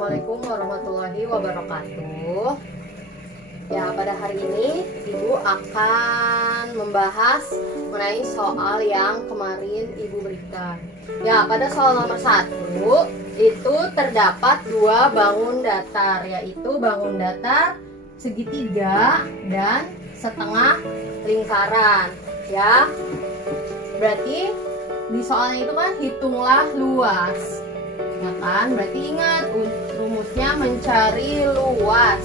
Assalamualaikum warahmatullahi wabarakatuh. Ya, pada hari ini Ibu akan membahas mengenai soal yang kemarin Ibu berikan. Ya, pada soal nomor 1 itu terdapat dua bangun datar, yaitu bangun datar segitiga dan setengah lingkaran. Ya, berarti di soalnya itu kan hitunglah luas. Ya kan, berarti ingat rumusnya mencari luas,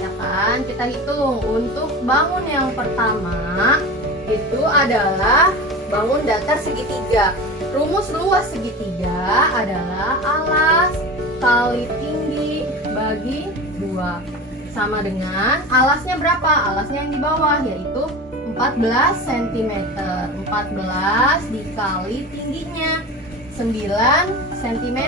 ya kan. Kita hitung untuk bangun yang pertama itu adalah bangun datar segitiga. Rumus luas segitiga adalah alas kali tinggi bagi 2 sama dengan alasnya berapa? Alasnya yang di bawah, yaitu 14 cm. 14 dikali tingginya 9 cm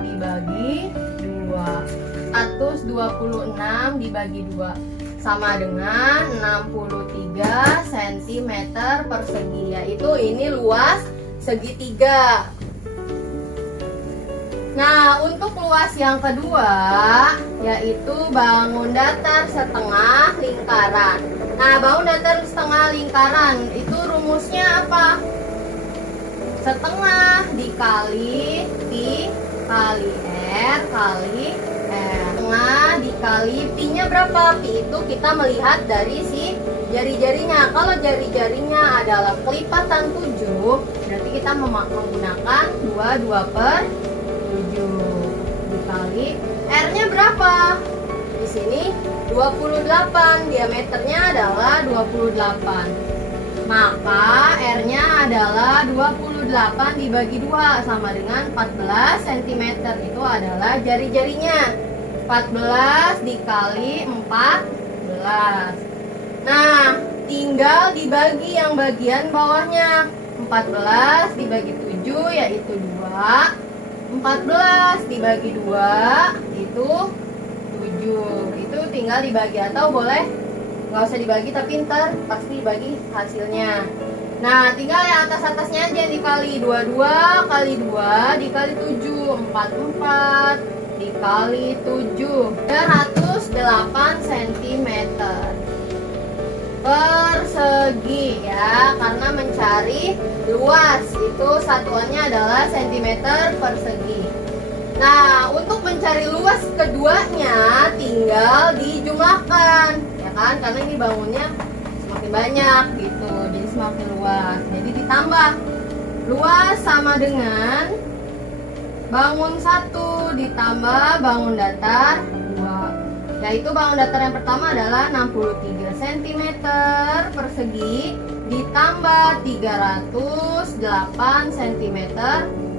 dibagi 2, 126 dibagi 2 sama dengan 63 cm persegi, yaitu ini luas segitiga. Nah, untuk luas yang kedua yaitu bangun datar setengah lingkaran. Nah, bangun datar setengah lingkaran itu rumusnya apa? Setengah dikali pi kali r kali r. Setengah dikali pi-nya berapa? Pi itu kita melihat dari si jari-jarinya. Kalau jari-jarinya adalah kelipatan 7, berarti kita menggunakan 2 dikali r-nya berapa? Di sini 28, diameternya adalah 28. Maka R-nya adalah 28 dibagi 2 sama dengan 14 cm. Itu adalah jari-jarinya. 14 dikali 14. Nah, tinggal dibagi yang bagian bawahnya. 14 dibagi 7 yaitu 2. 14 dibagi 2 itu 7. Itu tinggal dibagi atau boleh nggak usah dibagi, tapi ntar pasti dibagi hasilnya. Nah, tinggal yang atas-atasnya aja dikali 22 kali 2 dikali 7, 44 dikali 7, 108 cm persegi, ya, karena mencari luas itu satuannya adalah cm persegi. Nah, untuk mencari luas keduanya tinggal dijumlahkan, ya kan, karena ini bangunnya semakin banyak gitu, jadi semakin luas. Jadi ditambah luas sama dengan bangun 1 ditambah bangun datar 2, yaitu bangun datar yang pertama adalah 63 cm persegi ditambah 308 cm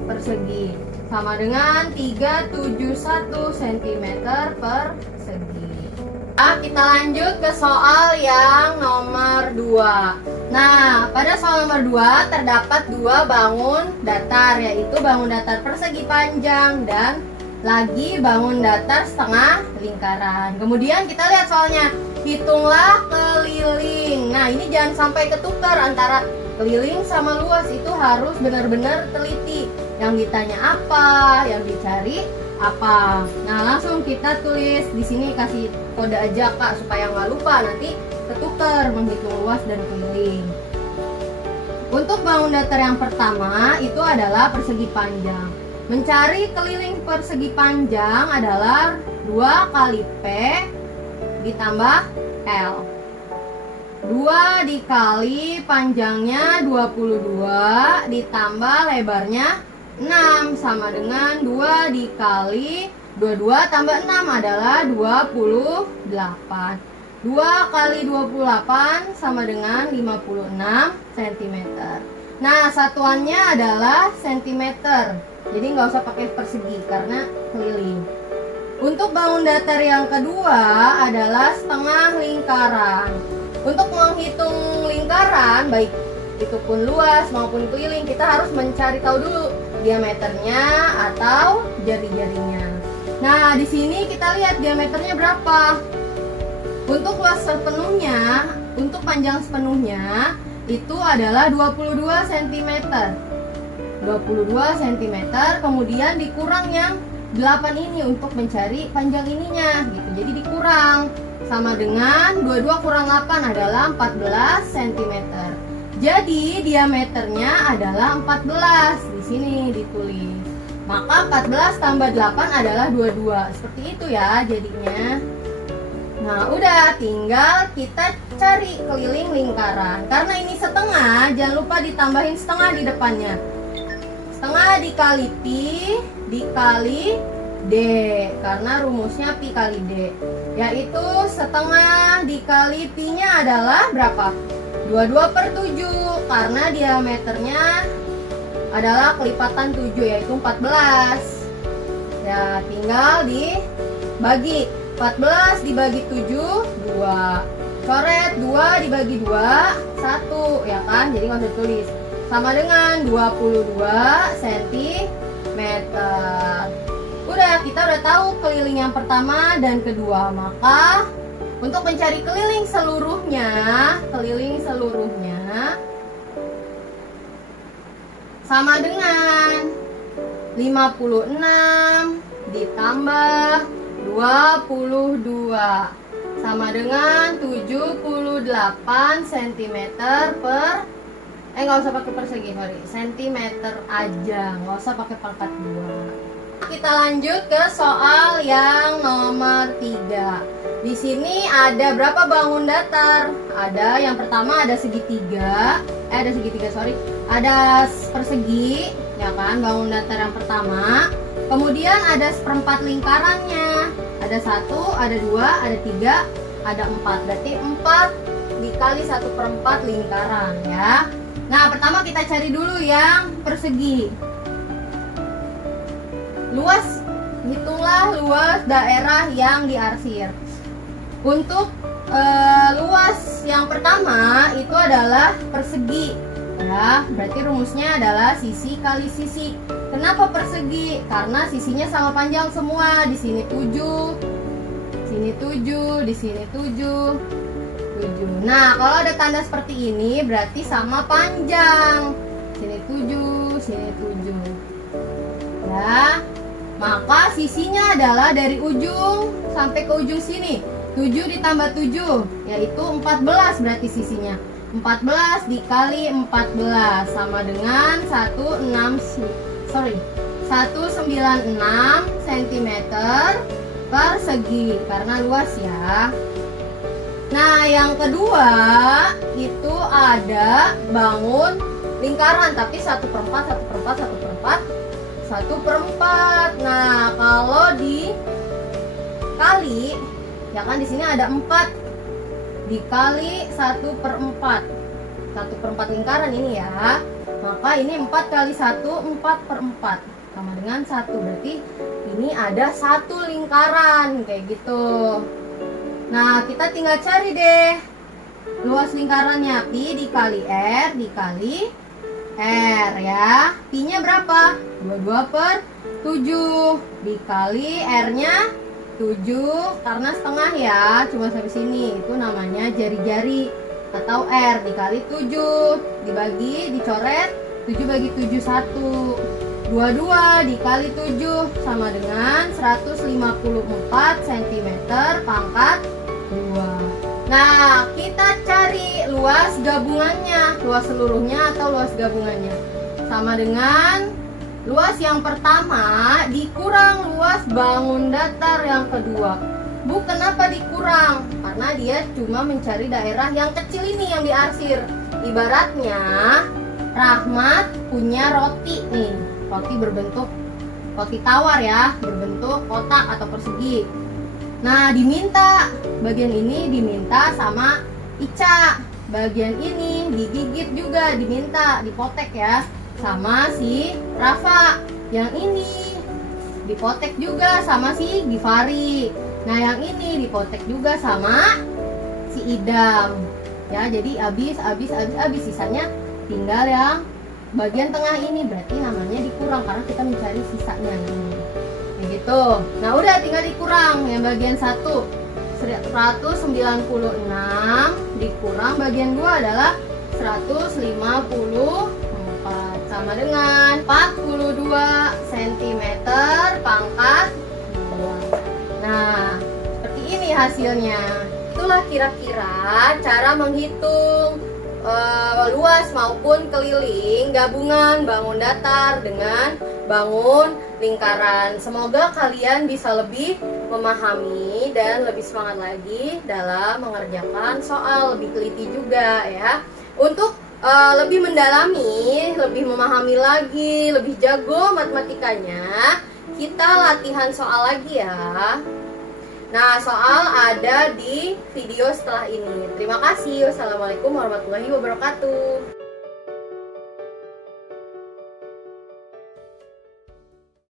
persegi sama dengan 371 cm persegi. Nah, kita lanjut ke soal yang nomor 2. Nah, pada soal nomor 2 terdapat dua bangun datar, yaitu bangun datar persegi panjang dan lagi bangun datar setengah lingkaran. Kemudian kita lihat soalnya, hitunglah keliling. Nah, ini jangan sampai ketukar antara keliling sama luas, itu harus benar-benar teliti. Yang ditanya apa, yang dicari apa. Nah, langsung kita tulis di sini, kasih kode aja Kak supaya nggak lupa nanti ketukar menghitung luas dan keliling. Untuk bangun datar yang pertama itu adalah persegi panjang. Mencari keliling persegi panjang adalah 2 kali P ditambah L. 2 dikali panjangnya 22 ditambah lebarnya 6 sama dengan 2 dikali 22 tambah 6 adalah 28. 2 kali 28 sama dengan 56 cm. Nah, satuannya adalah cm. Jadi nggak usah pakai persegi karena keliling. Untuk bangun datar yang kedua adalah setengah lingkaran. Untuk menghitung lingkaran, baik itu pun luas maupun keliling, kita harus mencari tahu dulu diameternya atau jari-jarinya. Nah, di sini kita lihat diameternya berapa. Untuk luas sepenuhnya, untuk panjang sepenuhnya itu adalah 22 cm. 22 cm, kemudian dikurang yang 8 ini untuk mencari panjang ininya gitu. Jadi dikurang sama dengan 22 kurang 8 adalah 14 cm. Jadi diameternya adalah 14. Di sini ditulis. Maka 14 tambah 8 adalah 22. Seperti itu ya jadinya. Nah, udah tinggal kita cari keliling lingkaran. Karena ini setengah, jangan lupa ditambahin setengah di depannya. Setengah dikali pi dikali D, karena rumusnya pi kali D, yaitu setengah dikali pi nya adalah berapa? 22/7, karena diameternya adalah kelipatan 7, yaitu 14. Ya, tinggal dibagi. 14 dibagi 7, 2. Coret 2 dibagi 2, 1, ya kan? Jadi nggak usah tulis. Sama dengan 22 cm. Udah, kita udah tahu keliling yang pertama dan kedua. Maka untuk mencari keliling seluruhnya sama dengan 56 ditambah 22 sama dengan 78 cm per nggak usah pakai persegi, sorry, sentimeter aja, nggak usah pakai pangkat 2. Kita lanjut ke soal yang nomor 3. Di sini ada berapa bangun datar? Ada yang pertama ada segitiga, ada persegi, ya kan, bangun datar yang pertama. Kemudian ada seperempat lingkarannya. Ada 1, ada 2, ada 3, ada 4. Berarti 4 dikali 1/4 lingkaran ya. Nah, pertama kita cari dulu yang persegi. Hitunglah luas daerah yang diarsir. Untuk luas yang pertama itu adalah persegi. Ya, berarti rumusnya adalah sisi kali sisi. Kenapa persegi? Karena sisinya sama panjang semua. Di sini 7, sini 7, di sini 7. Nah, kalau ada tanda seperti ini berarti sama panjang. Sini 7, sini 7. Ya. Maka sisinya adalah dari ujung sampai ke ujung sini. 7 ditambah 7 yaitu 14 berarti sisinya. 14 dikali 14 sama dengan 196 cm persegi karena luas ya. Nah, yang kedua itu ada bangun lingkaran tapi 1/4. Nah, kalau dikali, ya kan di sini ada 4 dikali 1/4. 1/4 lingkaran ini ya. Maka ini 4 kali 1, 4/4 sama dengan 1. Berarti ini ada 1 lingkaran kayak gitu. Nah, kita tinggal cari deh luas lingkarannya. Pi dikali R dikali R ya. Pi nya berapa? 22/7 dikali R nya 7 karena setengah ya, cuma sampai sini. Itu namanya jari-jari atau R dikali 7 dibagi, dicoret 7 bagi 7 1. 22 dikali 7 sama dengan 154 cm pangkat 2. Nah, kita cari luas gabungannya, luas seluruhnya atau luas gabungannya. Sama dengan luas yang pertama dikurang luas bangun datar yang kedua. Bu, kenapa dikurang? Karena dia cuma mencari daerah yang kecil ini yang diarsir. Ibaratnya Rahmat punya roti nih, roti berbentuk roti tawar ya, berbentuk kotak atau persegi. Nah, diminta bagian ini diminta sama Ica, bagian ini digigit juga diminta, dipotek ya sama si Rafa. Yang ini dipotek juga sama si Givari. Nah, yang ini dipotek juga sama si Idam. Ya, jadi habis sisanya tinggal yang bagian tengah ini, berarti namanya dikurang karena kita mencari sisanya ini. Kayak gitu. Nah, udah tinggal dikurang yang bagian 1. 196 dikurang bagian 2 adalah 154 sama dengan 42 cm pangkat 2. Nah, seperti ini hasilnya. Itulah kira-kira cara menghitung luas maupun keliling gabungan bangun datar dengan bangun lingkaran. Semoga kalian bisa lebih memahami dan lebih semangat lagi dalam mengerjakan soal, lebih teliti juga ya. Untuk lebih mendalami, lebih memahami lagi, lebih jago matematikanya, kita latihan soal lagi ya. Nah, soal ada di video setelah ini. Terima kasih. Wassalamualaikum warahmatullahi wabarakatuh.